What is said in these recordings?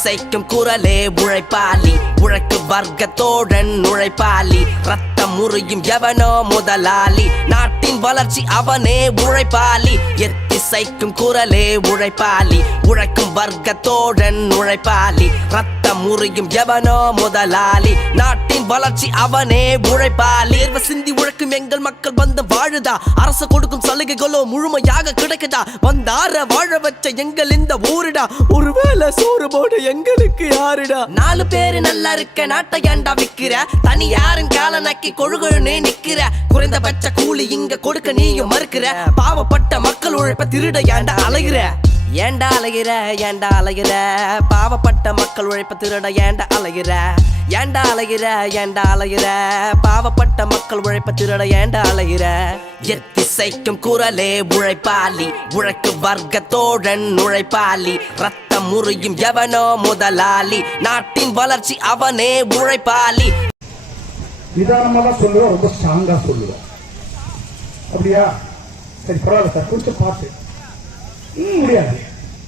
எத்திசைக்கும் குரலே உழைப்பாளி. உழைக்கு வர்க்கத்தோடன் உழைப்பாளி ரத்தம் முறியும் எவனோ முதலாளி. நாட்டின் வளர்ச்சி அவனே உழைப்பாளி. எத்திசைக்கும் குரலே உழைப்பாளி. உழைக்கும் வர்க்கத்தோடன் உழைப்பாளி ரத்த முறையும் எவனோ முதலாளி. நாட்டின் வளர்ச்சி அவனே உழைப்பாளி. தேர்வு சிந்தி உழைக்கும் எங்கள் மக்கள் வந்து வாழுதா? அரசு கொடுக்கும் சலுகைகளோ முழுமையாக கிடைக்குதா? வந்தார வாழ வச்ச எங்கள் இந்த ஊருடா? ஒருவேளை சோறு போட எங்களுக்கு யாருடா? நாலு பேரு நல்லா இருக்க நாட்டை ஏண்டா விக்கிற? தனி யாரும் கால நக்கி கொழுகொழுனே நிக்கிற? குறைந்தபட்ச கூலி இங்க கொடுக்க நீயும் மறுக்கிற? பாவப்பட்ட மக்கள் உழைப்ப திருட ஏண்டா அலைகிற? ஏண்டா அலைகிற ஏண்டா அலைகிற பாவப்பட்ட மக்கள் உழைப்ப திருட ஏண்டா அலைகிற ஏண்டா அலைகிற ஏண்டா அலைகிற பாவப்பட்ட மக்கள் உழைப்ப திருட ஏண்டா அலைகிற எத்திசைக்கும் குரலே உழைப்பாளி உழைக்கு வர்க்கத்தோழன் உழைப்பாளி ரத்தம் முறியும் எவனோ முதலாளி நாட்டின் வளர்ச்சி அவனே உழைப்பாளி. நிதானமாக சொல்லுவோம் ரொம்ப ஸ்ட்ராங்காக சொல்லுவோம் அப்படியா? சரி பரவாயில்ல சார் கொஞ்சம் பார்த்து. முடியாது.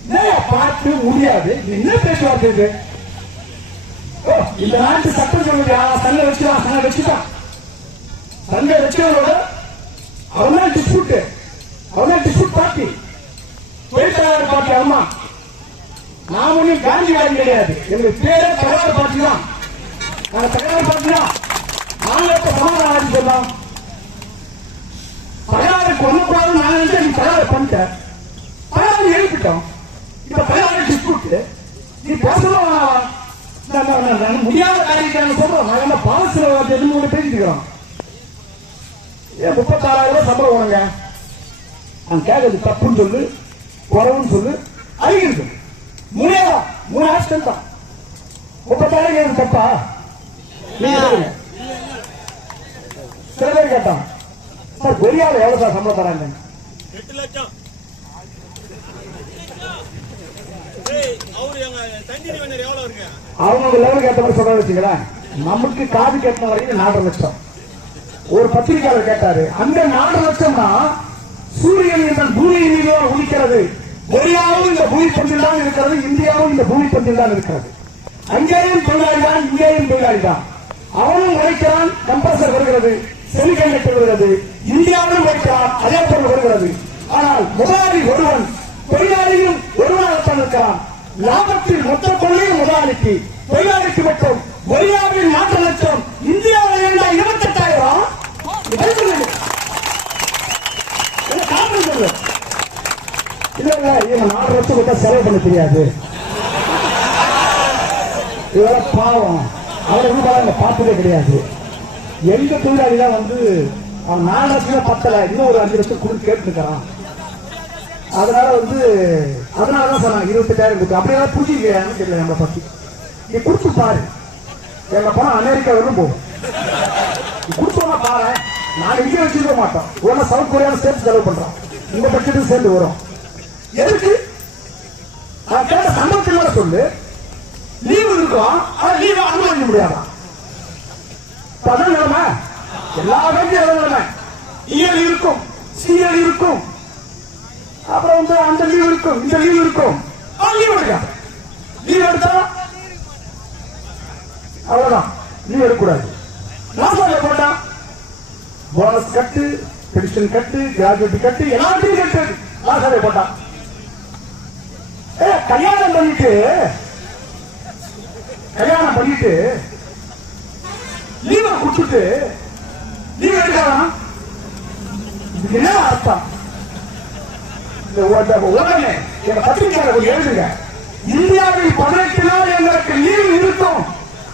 என்னய்யா பார்த்து முடியாது? என்ன பேச்சுவார்த்தை இது? இந்த நாட்டு சட்டம் சொல்லுங்க. சண்டை வச்சுக்கலாம் சண்டை வச்சுட்டான். சண்டை வச்சவரோட அவனா தான் டிஸ்பியூட் அவன் டிஸ்பியூட் பார்ட்டி. தொழிற்சாலை பார்ட்டி அம்மா நான் ஒன்றும் காந்திவாதி கிடையாது. எங்களுக்கு பேரே தகவல் பார்ட்டி தான். நாங்க தகவல் பார்ட்டி தான். நாங்க எப்ப சமாதானம் சொல்லலாம் பகையாளுக்கு ஒண்ணு கூடாது நான் நினைச்சேன் நீ தகவல் பண்ணிட்டேன் பகையாளை எழுப்பிட்டோம் இப்ப பகையாளை டிஸ்பியூட் நீ பேசலாம் முடியாத காரியத்தை சொல்றோம். நாங்க என்ன பாலசில எதுவும் கூட பேசிட்டு இருக்கிறோம். ஏன் முப்பத்தாறாயிரம் ரூபாய் சம்பளம் உனங்க நான் கேட்கறது தப்புன்னு சொல்லு குறவுன்னு சொல்லு அறிகிறது மூணே மூணு ஆக்சிடென்ட் தான். முப்பத்தாயிரம் ஏன் தப்பா? சில பேர் கேட்டான் சார் கொரியாவில் எவ்வளவு சார் சம்பளம் தராங்க? எட்டு லட்சம் ஏய், அவரு எங்க தண்ணி வேணர் எவ்வளவு இருக்கு அவங்க லெவலுக்கு ஏற்ற மாதிரி சொல்ல வச்சுக்கிறேன் நமக்கு காது கேட்ட வரைக்கும் நாலரை லட்சம். ஒரு பத்திரிகையாளர் கேட்டாரு அந்த நாலரை லட்சம்னா சூரியன் இந்த பூமியின் உதிக்கிறது கொரியாவும் இந்த பூமி பந்தில் தான் இருக்கிறது இந்தியாவும் இந்த பூமி பந்தில் தான் இருக்கிறது. அங்கேயும் தொழிலாளி தான் இங்கேயும் தொழிலாளி தான். அவனும் உழைக்கிறான் கம்பல்சர் வருகிறது செமிகண்டக்டர் வருகிறது இந்தியாவிலும் உழைக்கிறான் அதே பொருள் வருகிறது. ஆனால் முதலாளி ஒருவன் தொழிலாளியும் ஒருவனாகத்தான் லாபத்தில் மொத்த கொள்ளையும் முதலாளிக்கு தொழிலாளிக்கு மட்டும் கொரியாவில் நாட்டு லட்சம் இந்தியாவில் இருந்தா இருபத்தெட்டாயிரம்? எட்டாயிரம் காரணம் சொல்லு இல்ல இல்ல இவன் நாலு லட்சம் கொடுத்தா செலவு பண்ண தெரியாது. இதெல்லாம் பாவம். அவரை ஒன்றும் பாருங்க பார்த்ததே கிடையாது. எங்க தொழிலாளி தான் வந்து அவன் நாலு லட்சம் பத்தல இன்னும் ஒரு அஞ்சு லட்சம் கொடுத்து கேட்டுருக்கிறான் அதனால வந்து அதனாலதான் சொன்னாங்க இருபத்தெட்டாயிரம் கொடுத்து. அப்படியெல்லாம் புரிஞ்சுக்கிறான்னு தெரியல நம்மளை பத்தி நீ கொடுத்து பாரு. எங்க பணம் அமெரிக்கா வரும் போகும். நீ கொடுத்தோம்னா பாரு. நான் இங்கே வச்சிருக்க மாட்டோம். உடனே சவுத் கொரியாவை சேர்த்து செலவு பண்றோம் இந்த பட்ஜெட்டும் சேர்ந்து வரும். எதுக்கு? நான் கேட்ட சம்பளத்தில் கூட சொல்லு. லீவு இருக்கும். ஆனா லீவு அனுமதி முடியாதான் அதான் நிலைமை. எல்லா வேண்டிய நிலைமை. இயல் இருக்கும். சீரியல் இருக்கும். அப்புறம் வந்து அந்த லீவ் இருக்கும் இந்த லீவ் இருக்கும். லீவ் எடுக்க லீவ் எடுத்தா? அவ்வளவுதான். லீவ் எடுக்கக்கூடாது. நாசால போட்டா? Bonus cut pension cut graduate cut எல்லாத்தையும் கட்டு. நாசால போட்டா? ஏ கல்யாணம் பண்ணிட்டு கல்யாணம் பண்ணிட்டு லீவை கொடுத்துட்டு லீவ் எடுக்கலாம் இதுக்கு என்ன அர்த்தம்? இந்த உடனே எங்க பத்திரிகையாளர் எழுதுங்க. இந்தியாவில் பதினெட்டு நாள் எங்களுக்கு லீவு இருக்கும்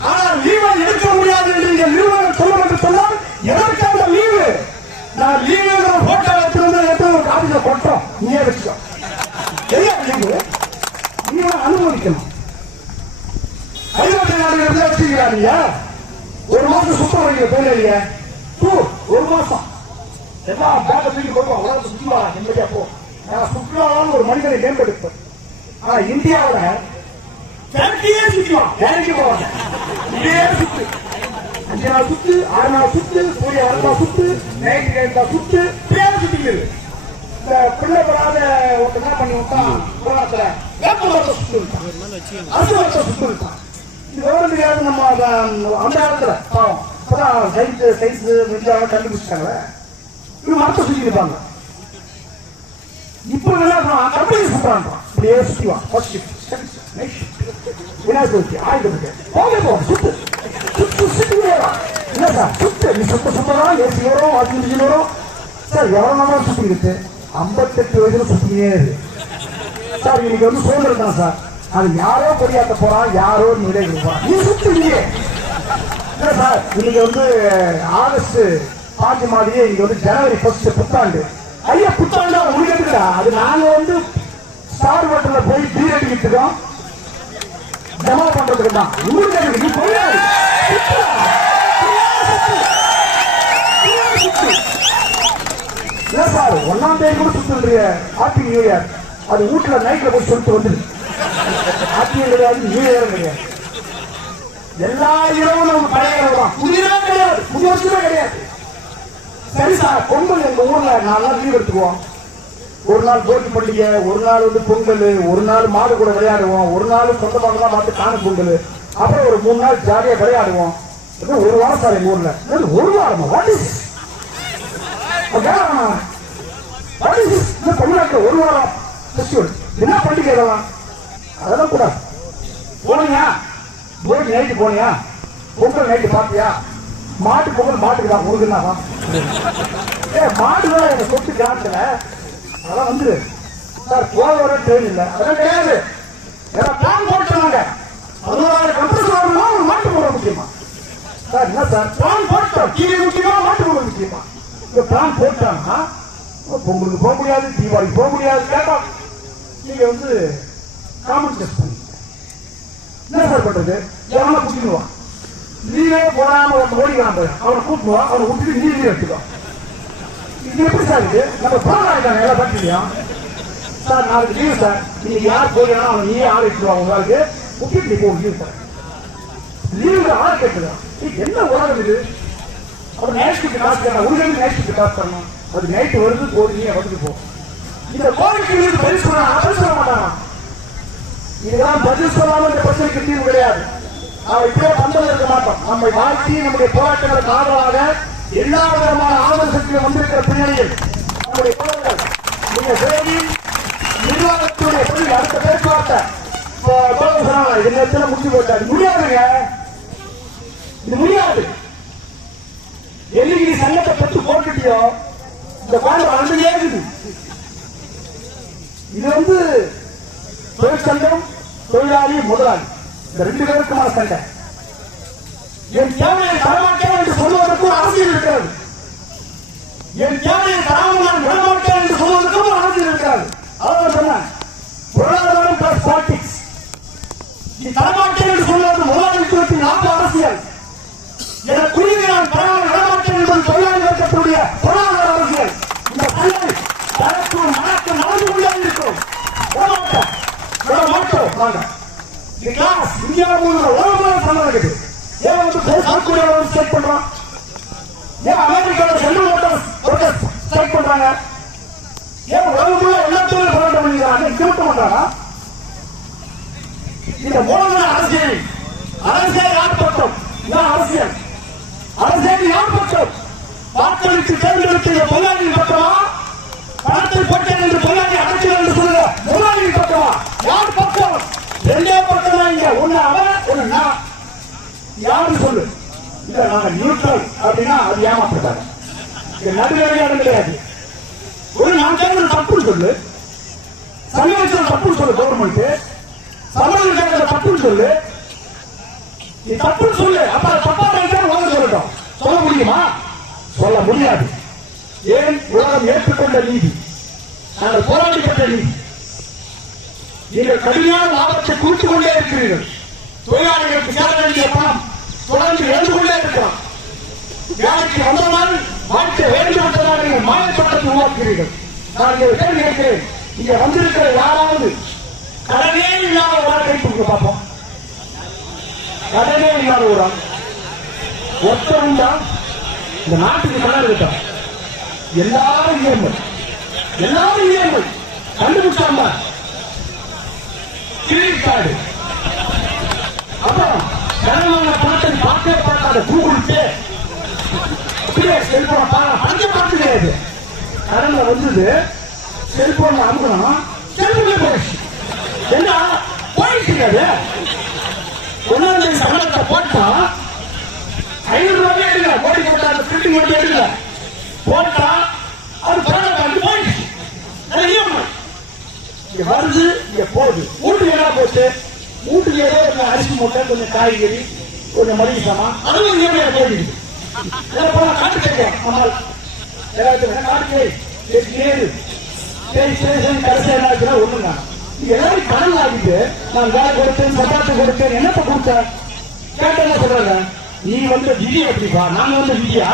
ஆனால் லீவை எடுக்க முடியாது என்று இங்க நிறுவனம் சொல்லும் என்று சொன்னால் எதற்கு அந்த லீவு நான் லீவு போட்டோ எடுத்து எடுத்து ஒரு காப்பில கொட்டோம் நீயே வச்சுக்கோ எங்க லீவு நீ அனுமதிக்கணும் ஐரோப்பிய நாடுகள் வச்சுக்கிறாங்க ஒரு மாசம் சுத்தம் வைக்கிற தொழிலாளிய டூ ஒரு மாசம் எல்லா பேக்க தூக்கி கொடுப்போம் உலகத்தை சுற்றி வரலாம் நிம்மதியா போ நான் சுற்றுலாவான ஒரு மனிதனை மேம்படுத்தும் ஆனா இந்தியாவோட கேரண்டியே சுற்றுவான் கேரண்டி போவாங்க இதே சுத்து அஞ்சு நாள் சுத்து ஆறு சுத்து சூரிய வரதா இந்த பிள்ளை பெறாத ஒருத்தர் என்ன பண்ணி விட்டான் உலகத்துல வேப்ப மரத்தை சுட்டு விட்டான் அரசு மரத்தை விட்டான் இது விவரம் தெரியாது நம்ம அந்த- அந்த காலத்துல பாவம். இப்பதான் சைன்ஸ் சைன்ஸ் விஞ்ஞானம் கண்டுபிடிச்சிட்டாங்க இது மரத்தை சுத்தி இருப்பாங்க. இப்போ என்ன கம்பெனி சுத்துறான் இப்படியே சுத்திவான் ஃபர்ஸ்ட் ஷிஃப்ட் விநாயகர் சதுர்த்தி போக சுத்து. சுத்து என்ன சார் சுத்து நீ சுத்த சுத்தலாம் ஏசி வரும் வாஷிங் மிஷின் வரும் சார் எவ்வளவு நாளும் சுத்திக்கிட்டு ஐம்பத்தெட்டு வயசுல சுத்தினே இருக்கு. சார் இன்னைக்கு வந்து சுதந்திரம் தான் சார். அது யாரோ கொடியாத்த போறான் யாரோ நிலை போறான் நீ சுத்துறீங்க இல்லை சார் இன்னைக்கு வந்து ஆகஸ்ட் பாஞ்சு மாதிரியே இங்க வந்து ஜனவரி ஃபர்ஸ்ட் புத்தாண்டு. ஐயா புத்தாண்டு முடிக்கிறதுடா அது நாங்க வந்து ஸ்டார் ஹோட்டல்ல போய் பீர் அடிக்கிறதுக்கும் ஜமா பண்றதுக்கு தான். உங்களுக்கு எதுக்கு? நீ இல்ல சார் ஒன்னாம் தேதி கூட சுத்துறிய ஹாப்பி நியூ இயர் அது வீட்டுல நைட்ல போய் சொல்லிட்டு வந்து. ஹாப்பி கிடையாது நியூ இயர் கிடையாது எல்லா இரவும் நம்ம பழைய இரவு தான் கிடையாது. புதிய வருஷமே கிடையாது. சரி சார் பொங்கல் எங்க ஊர்ல நாலு நாள் லீவ் எடுத்துக்குவோம். ஒரு நாள் போட்டி பண்டிகை ஒரு நாள் வந்து பொங்கல் ஒரு நாள் மாடு கூட விளையாடுவோம் ஒரு நாள் சொந்த பந்தமா பார்த்து காண பொங்கல் அப்புறம் ஒரு மூணு நாள் ஜாலியா விளையாடுவோம். ஒரு வாரம் சார் எங்க ஊர்ல? ஒரு வாரமா? வாட் இஸ் இந்த தமிழ்நாட்டுல ஒரு வாரம் ஃபெஸ்டிவல் என்ன பண்டிகை இதெல்லாம்? அதெல்லாம் கூடாது போனியா? போய் நைட்டு போனியா? பொங்கல் நைட்டு பாத்தியா மாட்டு பொங்கல் மாட்டுக்கு தான் முருகனா ஏ மாடு தான் எங்க சொத்து கிராமத்தில் அதெல்லாம் வந்துரு. சார் போக வர ட்ரெயின் இல்லை. அதெல்லாம் கிடையாது. ஏன்னா பிளான் போட்டுருவாங்க அதனால கம்ப்ரஸ் வரணுமா ஒரு மாட்டு பொங்கல் முக்கியமா? சார் என்ன சார்? பிளான் போட்டோம். டிவி முக்கியமா? மாட்டு பொங்கல் முக்கியமா? இந்த பிளான் போட்டாங்கன்னா பொங்கலுக்கு போக முடியாது தீபாவளிக்கு போக முடியாது கேட்டா நீங்க வந்து காமன் டெஸ்ட் பண்ணி என்ன சார் பண்றது? எவனை குட்டிடுவான் நீவே போடாம ஒரு ஓடிக்கலாம் போய் அவனை கூப்பிடுவான் அவனை விட்டுட்டு நீ நீ எடுத்துக்கோ. இது எப்படி சார் இது? நம்ம போராட்டம் எல்லாம் பண்ணியா சார் நாளைக்கு லீவு சார் நீங்க யார் போகிறா அவன் நீயே ஆள் எடுத்துருவாங்க உங்களுக்கு விட்டுட்டு நீ போ லீவு சார் லீவு ஆள் கேட்டுதான் என்ன உலகம் இது? அப்புறம் நேஷனுக்கு காசு கேட்டா உனக்கு நேஷனுக்கு காசு பண்ணணும் அது நைட்டு வருது போது நீ வந்துட்டு போ. இந்த கோரிக்கைகளுக்கு பதில் சொல்ல பதில் சொல்ல மாட்டாங்க இதெல்லாம் பதில் சொல்லாம இந்த பிரச்சனைக்கு தீர்வு கிடையாது. நாம் இப்படியே பந்தல் இருக்க மாட்டோம் நம்மை வாழ்த்தி நம்முடைய போராட்டங்களுக்கு ஆதரவாக எல்லா விதமான ஆதரவு சக்தியும் வந்திருக்கிற பின்னணியில் நம்முடைய தோழர்கள் நீங்க செய்தி நிர்வாகத்துடைய பதில் அடுத்த பேச்சுவார்த்தை. இப்போ இது நேரத்தில் முடிஞ்சு போயிட்டாரு முடியாதுங்க. இது முடியாது. என்னைக்கு நீ சங்கத்தை பத்து போட்டுட்டியோ இந்த குழந்தை வளர்ந்துட்டே இருக்குது. இது வந்து தொழிற்சங்கம் தொழிலாளி முதலாளி. இந்த ரெண்டு பேருக்குமான சண்டை. என் தேவையை தரமாட்டேன் என்று சொல்வதற்கும் அரசியல் இருக்கிறது. என் தேவையை தராமல் நான் விடமாட்டேன் என்று சொல்வதற்கும் அரசியல் இருக்கிறது. அதான் சொன்னேன். பொருளாதாரம் பிளஸ் பாலிடிக்ஸ் நீ தரமாட்டேன் என்று சொல்வது முதலாளித்துவத்தின் நாட்டு அரசியல். தொழிலாளி வர்க்கத்தினுடைய பொருளாதார அரசியல் இந்த சண்டை தனக்கும் மனக்கும் நடந்து கொண்டே இருக்கும் இந்த இந்தியா முழுவதும் உலகம் சண்டை இருக்குது ஏன் வந்து சவுத் கொரியாவில் பண்றோம்? ஏன் அமெரிக்காவில் சென்ட்ரல் ஓட்டர்ஸ் பண்றாங்க? ஏன் உலகம் எல்லாத்தையும் போராட்டம் பண்ணிக்கிறாங்க? இங்க பண்றாங்க இந்த மூலதன அரசியல் அரசியல் ஆட்பட்டம் இதான் அரசியல். அரசியல் யார் வாக்களித்து தேர்ந்தெடுத்த முதலாளியின் பக்கமா பணத்தை போட்டேன் என்று முதலாளி அரசியல் என்று சொல்லுங்க. முதலாளியின் பக்கமா யார் பக்கம்? ரெண்டே பக்கம் தான் இங்க. ஒண்ணு அவன் ஒண்ணு நான். யாரு சொல்லு? இல்ல நாங்க நியூட்ரல் அப்படின்னா அது ஏமாத்துறாங்க இங்க நடுநிலையாடம் கிடையாது. ஒரு நான் கேட்கறது தப்பு சொல்லு. சமீபத்தில் தப்பு சொல்லு கவர்மெண்ட் சமூகம் கேட்கறது தப்பு சொல்லு. நீ தப்புன்னு சொல்லு. அப்ப தப்பா நினைச்சா உலகம் சொல்லட்டும். சொல்ல முடியுமா? சொல்ல முடியாது. ஏன் உலகம் ஏற்றுக்கொண்ட நீதி? நாங்கள் போராடிப்பட்ட நீதி. நீங்கள் கடுமையான லாபத்தை குறித்துக் கொண்டே இருக்கிறீர்கள். தொழிலாளிகளுக்கு சேர வேண்டிய பணம் தொடர்ந்து இழந்து கொண்டே இருக்கிறோம் வேலைக்கு வந்தவனால் வாழ்க்கை வேண்டும் என்றால் நீங்கள் மாயச்சட்டத்தை உருவாக்குகிறீர்கள். நான் இங்கே கேள்வி கேட்கிறேன் இங்க வந்திருக்கிற யாராவது கடனே இல்லாத ஒரு கை கொடுக்க பார்ப்போம். கடனே இல்லாத ஒரு ஆள். ஒருத்தரும் தான் இந்த நாட்டுக்கு நல்லா இருக்கட்டும் எல்லாரும் இயம்பு எல்லாரும் இஎம்ஐ கண்டுபிடிச்சாம கிரெடிட் கார்டு. அப்புறம் கனமான பணத்தை பார்த்தே பார்க்காத கூகுள் பே. அப்படியே செல்போன் பஞ்ச பார்த்து கிடையாது கடன்ல வந்தது. செல்போன்ல அமுக்கணும். செல்போன்ல போயிடுச்சு. என்ன? போயிடுச்சு கிடையாது ஒன்னாம் தேதி சம்பளத்தை போட்டா ஐநூறு ரூபாய் எடுங்க. கோடி போட்டா அந்த பிரிண்டிங் மட்டும் எடுங்க. போட்டா அது பரவாயில்ல வந்து போயிடுச்சு. இங்க வருது. இங்க போகுது. வீட்டுக்கு என்ன போச்சு? வீட்டுக்கு ஏதோ கொஞ்சம் அரிசி மூட்டை கொஞ்சம் காய்கறி கொஞ்சம் மளிகை சாமான். அதுவும் இயற்கையா போயிடுது. இதில் போனா காட்டு கேட்கிறேன் அம்மாள் எல்லாத்தையும் காட்டு கேட்டு ஏழு சரி சரி சரி கடைசி என்ன ஆச்சுன்னா ஒண்ணுங்க. எல்லாரும் கடன் ஆகிட்டு நான் வேலை கொடுத்தேன் சப்பாத்து கொடுத்தேன் என்னத்த கொடுத்தேன்? கேட்ட என்ன சொல்றாங்க? நீ வந்து விதி எப்படிப்பா நாங்க வந்து விதியா?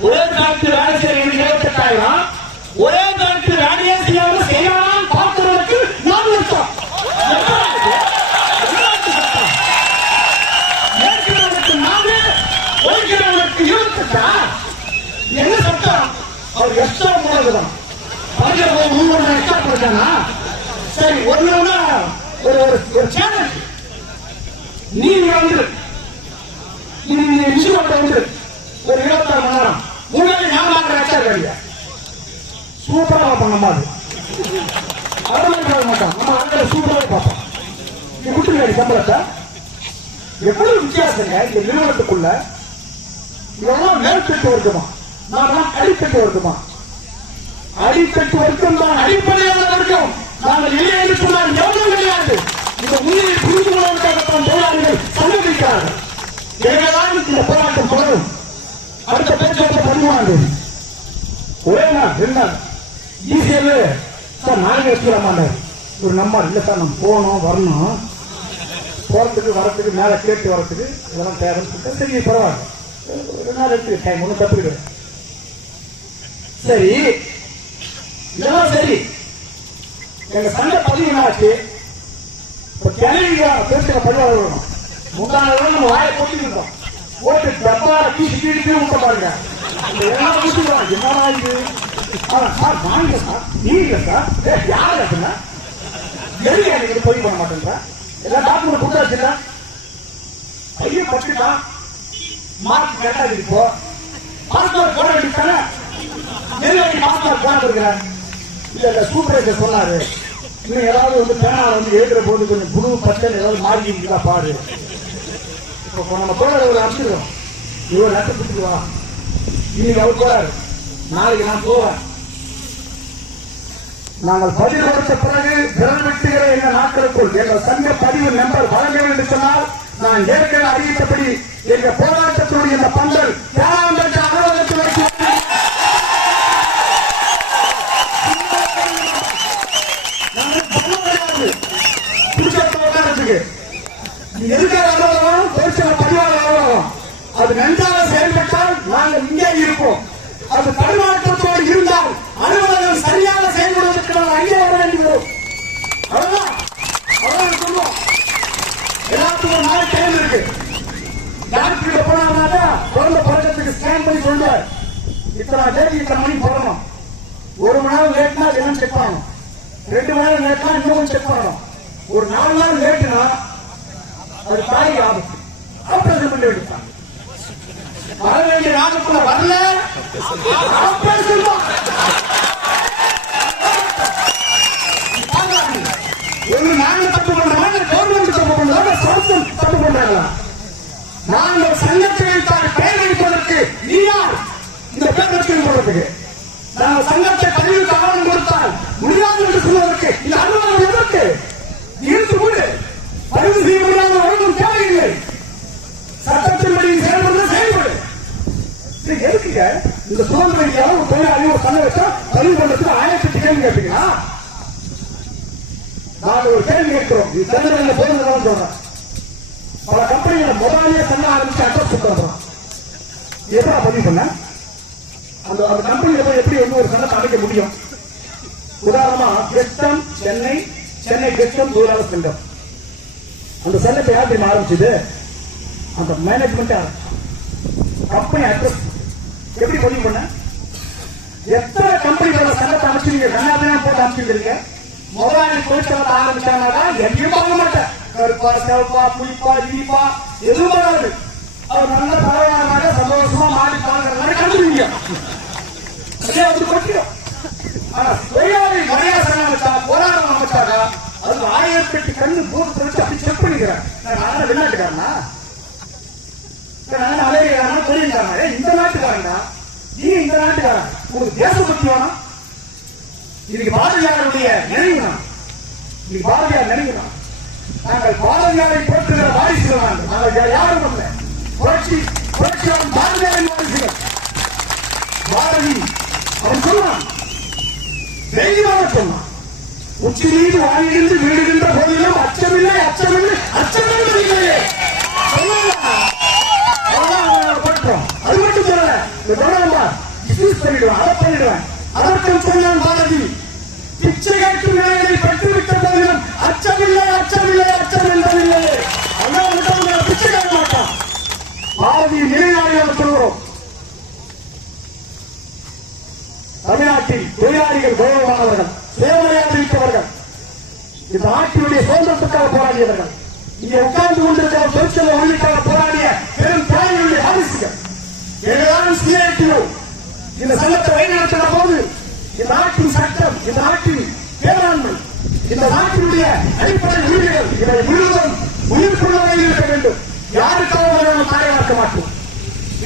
ஒரே காலத்து வேலை செய்யறவங்க இருபத்தெட்டாயிரம் ஒரே காலத்து வேலையே செய்யாம செய்யலாம் பார்க்கறதுக்கு நாலு லட்சம் என்ன சட்டம்? என்ன அவர் எக்ஸ்ட்ரா போனதுதான் மூணு எக்ஸ்ட்ரா சரி ஒரு ஒரு ஒரு நீ வந்து நீ நீ விஷயம் வந்து ஒரு இருபத்தாறு மணி நேரம் முன்னாடி நான் வாங்குற எக்ஸ்ட்ரா கிடையாது சூப்பரா பார்ப்போம் நம்ம அது. அதெல்லாம் கேட்க மாட்டோம் நம்ம அங்கே சூப்பராக பார்ப்போம் நீ விட்டுருங்க சம்பளத்தை. எவ்வளவு வித்தியாசங்க இந்த நிறுவனத்துக்குள்ள. இவெல்லாம் மேல்பட்டு வருதுமா? நாமெல்லாம் அடிப்பட்டு வருதுமா? அடிப்பட்டு வர்க்கம் தான் அடிப்படையான வர்க்கம் நாங்கள் இல்லை என்று சொன்னால் எவ்வளவு கிடையாது இந்த உண்மையை புரிந்து கொள்வதற்காகத்தான் போராளிகள் சங்கமிக்கிறார்கள் எனவேதான் இந்த போராட்டம் தொடரும். அடுத்த பேச்சுவார்த்தை பதிமூணாம் தேதி ஒரே நாள் ரெண்டு நாள் ஈஸியாவே சார் நாளைக்கு ஒரு நம்பர். இல்லை சார் நம்ம போகணும் வரணும். போறதுக்கு வரதுக்கு மேல கேட்டு வரதுக்கு இதெல்லாம் தேவைன்னு சொல்லிட்டு சரி பரவாயில்ல. ஒரு நாள் டைம் ஒன்றும் தப்பு சரி. இதெல்லாம் சரி. எங்க சண்டை பதிவு என்ன ஆச்சு இப்ப பேசுகிற பதிவாளர் வரணும் முந்தான நம்ம வாயை கொட்டிக்கிட்டோம் போட்டு டப்பா கீசி கீழே விட்ட பாருங்க. எல்லாம் கூட்டிடுவாங்க என்னடா இது? ஆ, சார் வாங்க சார். நீங்க சார். ஏ, யார் அப்படின்னா எதுக்கு எனக்கு பதிவு பண்ண மாட்டேங்கிறா எல்லா டாக்குமெண்ட் கொடுத்தாச்சுல ஐயோ பட்டுட்டான். மார்க் கரெக்டா இப்போ. பாஸ்போர்ட் போட வேண்டியதானே நெல்வேலி பாஸ்போர்ட் போட இல்ல இல்ல சொன்னாரு. இன்னும் ஏதாவது வந்து பேனால வந்து எழுதுற போது கொஞ்சம் குழு பச்சை ஏதாவது மாறி இருந்தா பாரு. இப்போ நம்ம தோழர் ஒரு அனுப்பிச்சிருக்கோம் இவ்வளோ நேரத்தை கொடுத்துட்டு வா. இன்னைக்கு அவர் போறாரு. நாளைக்கு நான் போவேன். நாங்கள் பதிவு கொடுத்த பிறகு விரல் வெட்டுகிற இந்த நாட்களுக்குள் எங்கள் சங்க பதிவு நம்பர் வழங்க வேண்டும் என்று சொன்னால் நான் ஏற்கனவே அறிவித்தபடி எங்க போராட்டத்தினுடைய இந்த பந்தல் ஏழாம் கட்ட அலுவலகத்தில் வைத்து நாங்கள் பதிவு கிடையாது. பிடிச்ச உட்காரத்துக்கு நீ எதுக்காக அலுவலகம் தொழிற்சங்க பதிவாளர் அலுவலகம் அது நன்றாக செயல்பட்டால் நாங்கள் இங்கே இருப்போம். அது தடுமாற்றத்தோடு இருந்தால் அலுவலகம் சரியாக செயல்படுவதற்கு நாங்கள் அங்கே வர வேண்டி வரும். அவ்வளவுதான். அவ்வளவு சொல்லுவோம் எல்லாத்துக்கும் ஒரு நாள் டைம் இருக்கு. டாக்டர் போனாங்க குழந்தை பிறக்கிறதுக்கு ஸ்கேன் பண்ணி சொல்லுவார் இத்தனை தேதி இத்தனை மணி போடணும். ஒரு மணி நேரம் லேட்னா அது என்ன செக் பண்ணணும். ரெண்டு மணி நேரம் லேட்னா இன்னும் செக் பண்ணணும். ஒரு நாலு நாள் லேட்டுனா அவர் தாய் ஆபத்து. ஆபரேஷன் பண்ணி வேண்டியதான் வர வேண்டிய நாட்டுக்குள்ள வரல. ஆபரேஷன் நாங்க தப்பு கவர்மெண்ட் தப்பு பண்றோமா சவுத்தம் தப்பு பண்றாங்களா? நாங்கள் சங்கத்தில் தான் வைப்பதற்கு நீ யார்? இந்த பேர் வைக்க போறதுக்கு நாங்கள் சங்கத்தை பதிவு காரணம் கொடுத்தால் முடியாது என்று சொல்வதற்கு. இந்த அலுவலகம் எதற்கு? இருந்து கொண்டு பதிவு செய்ய முடியாத. எதுக்குங்க இந்த சுதந்திர இந்தியாவில் ஒரு தொழிலாளி ஒரு சங்கம் வச்சா பதிவு பண்றதுக்கு ஆயிரத்தி எட்டு கேள்வி கேட்பீங்களா நாங்க ஒரு கேள்வி கேட்கிறோம். இது சந்திரன் போதும் சொல்றேன். பல கம்பெனிகளை முதலாளியே சங்கம் ஆரம்பிச்சு அட்ரஸ் கொடுத்துறோம் எப்படா பதிவு பண்ண? அந்த அந்த கம்பெனியில போய் எப்படி வந்து ஒரு சண்டை அமைக்க முடியும்? உதாரணமா கெஸ்டம் சென்னை சென்னை கெஸ்டம் தொழிலாளர் சங்கம். அந்த சங்கத்தை யார் தெரியுமா ஆரம்பிச்சது? அந்த மேனேஜ்மெண்ட் கம்பெனி அட்ரஸ் எப்படி பதிவு பண்ண? எத்தனை கம்பெனிகளோட சங்கத்தை அமைச்சிருக்கீங்க? கண்ணாபினா போட்டு அமைச்சிருக்கீங்க முதலாளி தொழிற்சங்கத்தை ஆரம்பிச்சாங்கன்னா எங்கேயும் பார்க்க மாட்டேன். கருப்பா செவப்பா புளிப்பா இனிப்பா எதுவும் வராது. அவர் நல்ல பரவாயில்ல சந்தோஷமா மாடி பாக்குறதுனால கண்டுபிடிங்க. சரியா வந்து கொட்டிடும் ஆனா தொழிலாளி மரியாதை சங்கம் அமைச்சா போராட்டம் அமைச்சாக்கா அது ஆயிரத்தி எட்டு கண்ணு போட்டு வச்சு அப்படி செக் பண்ணிக்கிறேன். நான் வெளிநாட்டுக்காரனா? நான் அமெரிக்காரனா இந்த நாட்டுக்காரன்டா. நீ இந்த நாட்டுக்காரன். உங்களுக்கு தேசபக்தி வேணாம். இன்னைக்கு பாரதியாருடைய நினைவு இன்னைக்கு பாரதியார் நினைவு நாங்கள் பாரதியாரை போற்றுகிற வாரிசுகள் நாங்கள். நாங்கள் யாரும் அல்ல. புரட்சி புரட்சியாளர் பாரதியாரின் வாரிசுகள். பாரதி அவன் சொன்னான். தைரியமாக சொன்னான். உச்சி மீது வாங்கியிருந்து வீடுகின்ற போதிலும் அச்சமில்லை அச்சமில்லை அச்சமில்லை இல்லையே சொன்னான் அவ்வளவுதான் அவனோட பழக்கம். அது மட்டும் சொல்லல இந்த தொடரமா டிஸ்மிஸ் பண்ணிடுவேன் அதை பண்ணிடுவேன் அதற்கும் சொன்னான் பாரதி பிச்சை கேட்கும் நிலையை பெற்றுவிட்ட போதிலும் அச்சமில்லை அச்சமில்லை அச்சம் என்பதில்லை மட்டும் பிச்சை கேட்க மாட்டான். பாரதி நிலைநாளியாக சொல்கிறோம் தமிழ்நாட்டில் தொழிலாளிகள் கௌரவமானவர்கள் சேவையாக மிக்கவர்கள் இந்த நாட்டினுடைய சுதந்திரத்துக்காக போராடியவர்கள். இங்கே உட்கார்ந்து கொண்டிருக்கிற தொழிற்சங்க உள்ளிட்டவர போராடிய பெரும் தியாகிகளுடைய வாரிசுகள் எங்களால் சிஐடிஓ இந்த சங்கத்தை வழிநடத்துகிற போது இந்த நாட்டின் சட்டம் இந்த நாட்டின் பேராண்மை இந்த நாட்டினுடைய அடிப்படை உரிமைகள் இவை முழுவதும் உயிர்ப்புள்ளதாக இருக்க வேண்டும். யாருக்காக நாம் தாயமாக்க மாட்டோம்.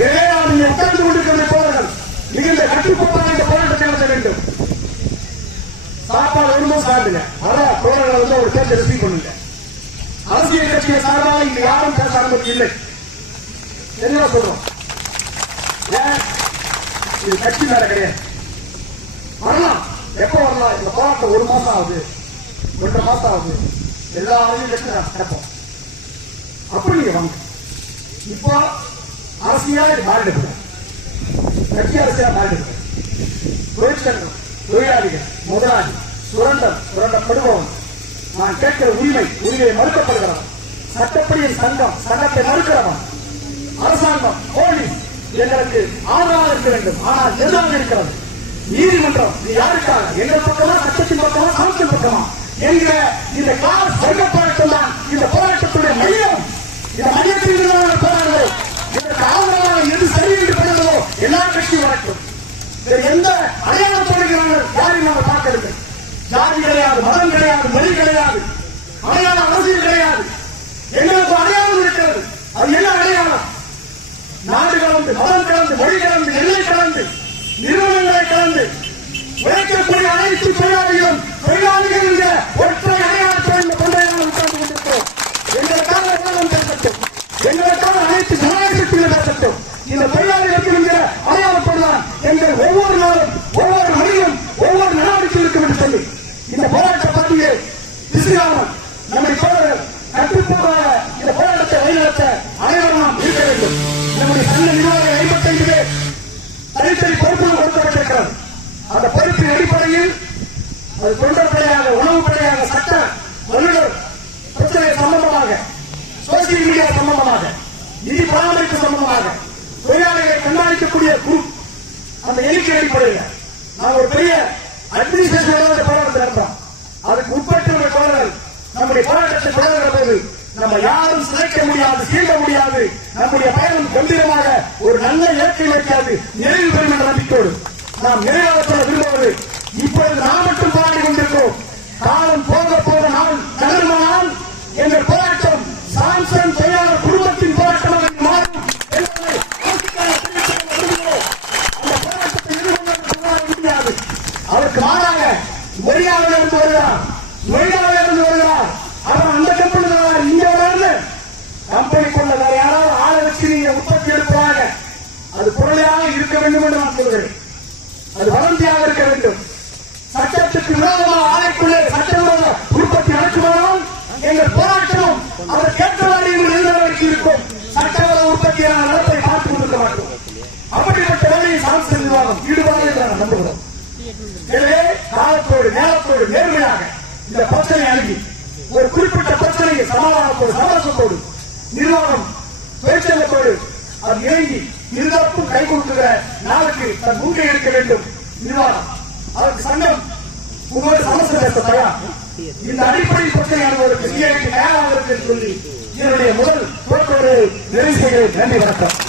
எனவே உட்கார்ந்து கொண்டிருக்கிற தோழர்கள் மிகுந்த கட்டுக்கோப்பாக இந்த போராட்டத்தை நடத்த வேண்டும். சாப்பாடு ஒன்றும் சாப்பிடுங்க ஆனா தோழர்களை வந்து ஒரு சேர்த்து ரிசீவ் பண்ணுங்க அரசியல் கட்சியை சார்பாக இங்க யாரும் பேச அனுமதி இல்லை. தெளிவா சொல்றோம். ஏன்? இது கட்சி வேலை கிடையாது. வரலாம். எப்ப வரலாம்? இந்த போராட்டம் ஒரு மாசம் ஆகுது. ஒன்றரை மாசம் ஆகுது. எல்லா அறையும் அப்படி நீங்க வாங்க. இப்போ அரசியலா இது மாறிடுது. கட்சி அரசியலா மாறிடுது. தொழிற்சங்கம் தொழிலாளிகள் முதலாளி சுரண்டம் சுரண்டப்படுபவன். நான் கேட்கிற உரிமை உரிமையை மறுக்கப்படுகிறவன். சட்டப்படி என் சங்கம் சங்கத்தை மறுக்கிறவன். அரசாங்கம் போலீஸ் எங்களுக்கு ஆதரவாக இருக்க வேண்டும். ஆனால் எதிராக இருக்கிறது? நீதிமன்றம். நீ யாருக்காக? எங்கள் பக்கமா சட்டத்தின் பக்கமா சமத்தின் பக்கமா? என்கிற இந்த கால சங்க போராட்டம் தான் இந்த போராட்டத்துடைய மையம். இந்த மையத்தில் இருந்து போராடுவோம் இதற்கு ஆதரவாக எது சரி என்று பண்ணுறதோ எல்லா கட்சியும் வரட்டும். வேறு எந்த அடையாளத்தோடு யாரையும் நம்ம பார்க்கறது ஜாதி கிடையாது மதம் கிடையாது மொழி கிடையாது அடையாள அரசியல் கிடையாது எங்களுக்கு அடையாளம் இருக்கிறது அது என்ன அடையாளம் நாடு கலந்து மதம் கலந்து மொழி கலந்து எல்லை கலந்து நிறுவனங்களை கலந்து உழைக்கக்கூடிய அனைத்து தொழிலாளிகளும் தொழிலாளிகள் என்ற ஒற்றை அடையாளத்தை கொண்டையாக உட்கார்ந்து கொண்டிருக்கிறோம். எங்களுக்காக எல்லாம் பேசட்டும் எங்களுக்காக அனைத்து ஜனநாயகத்திலும் பேசட்டும் இந்த தொழிலாளிகளுக்கு என்கிற அடையாளப்படலாம் எங்கள் ஒவ்வொரு நாளும் ஒவ்வொரு மணியும் ஒவ்வொரு நடவடிக்கை இருக்கும் என்று சொல்லி. இந்த போராட்ட பகுதியை திசுகாமன் நம்மை தோழர்கள் கட்டுப்பாடாக இந்த போராட்டத்தை வழிநடத்த அனைவரும் நாம் இருக்க வேண்டும். நம்முடைய சங்க நிர்வாகம் ஐம்பத்தைந்து பேர் தனித்தனி பொறுப்புகள் கொடுக்கப்பட்டிருக்கிறது. அந்த பொறுப்பின் அடிப்படையில் அது தொண்டர் படையாக உணவு படையாக சட்ட வல்லுநர் பிரச்சனை சம்பந்தமாக சோசியல் மீடியா சம்பந்தமாக நிதி பராமரிப்பு சம்பந்தமாக தொழிலாளர்களை கண்காணிக்கக்கூடிய குரூப் அந்த எண்ணிக்கை அடிப்படையில். நாம் ஒரு பெரிய அட்மினிஸ்ட்ரேஷன் போராட்டத்தை நடத்தோம் அதுக்கு உட்பட்டு தோழர்கள் நம்முடைய போராட்டத்தை தொடர்கிற போது நம்ம யாரும் சிதைக்க முடியாது சீண்ட முடியாது. நம்முடைய பயணம் கம்பீரமாக ஒரு நல்ல இயற்கை வைக்காது. நிறைவு பெறும் என்ற நம்பிக்கையோடு. நாம் நிறைவேற்ற விரும்புவது இப்பொழுது நாம் மட்டும் போராடி கொண்டிருக்கிறோம். காலம் போக போக நாம் நகருமானால் எங்கள் போராட்டம் சாம்சன் தொழிலாளர் குடும்பத்தின் போராட்டமாக மாறும் என்பதை யோசிக்க தெரிவித்துக் கொள்ள விரும்புகிறோம். அந்த போராட்டத்தை எதிர்கொள்ள முடியாது அதற்கு மாறாக மொழியாவில் இருந்து வருகிறார் மொழியாவில் இருந்து வருகிறார் அவர் அந்த கம்பெனி இங்க வராது கம்பெனிக்குள்ள வேற யாராவது ஆளை வச்சு நீங்க உற்பத்தி எடுப்பாங்க அது பொருளையாக இருக்க வேண்டும் என்று நான் சொல்கிறேன் அது வளர்ச்சியாக இருக்க வேண்டும் சட்டத்துக்கு விரோதமாக ஆலைக்குள்ளே சட்டவிரோத உற்பத்தி நடக்குமானால் எங்கள் போராட்டமும் அதற்கேற்றவாறு எங்கள் நடவடிக்கை இருக்கும் சட்டவிரோத உற்பத்தியான கொடுக்க மாட்டோம் அப்படிப்பட்ட வேலையை சாம்சங் நிர்வாகம். ஈடுபாடு என்று நான் நம்புகிறோம் எனவே காலத்தோடு நேரத்தோடு நேர்மையாக இந்த பிரச்சனை அணுகி ஒரு குறிப்பிட்ட பிரச்சனையை சமாதானத்தோடு சமரசத்தோடு நிர்வாகம் தொழிற்சங்கத்தோடு அது இயங்கி இருதரப்பும் கை கொடுக்கிற நாளுக்கு தன் முன்கை எடுக்க வேண்டும் நிர்வாகம் அதற்கு சங்கம் உங்களோட சமஸ்த பேச தயார் இந்த அடிப்படை பிரச்சனை அணுவதற்கு சிஐடி தயாராக இருக்கு சொல்லி என்னுடைய முதல் தோற்றோடு நிறைவு செய்கிறேன் நன்றி வணக்கம்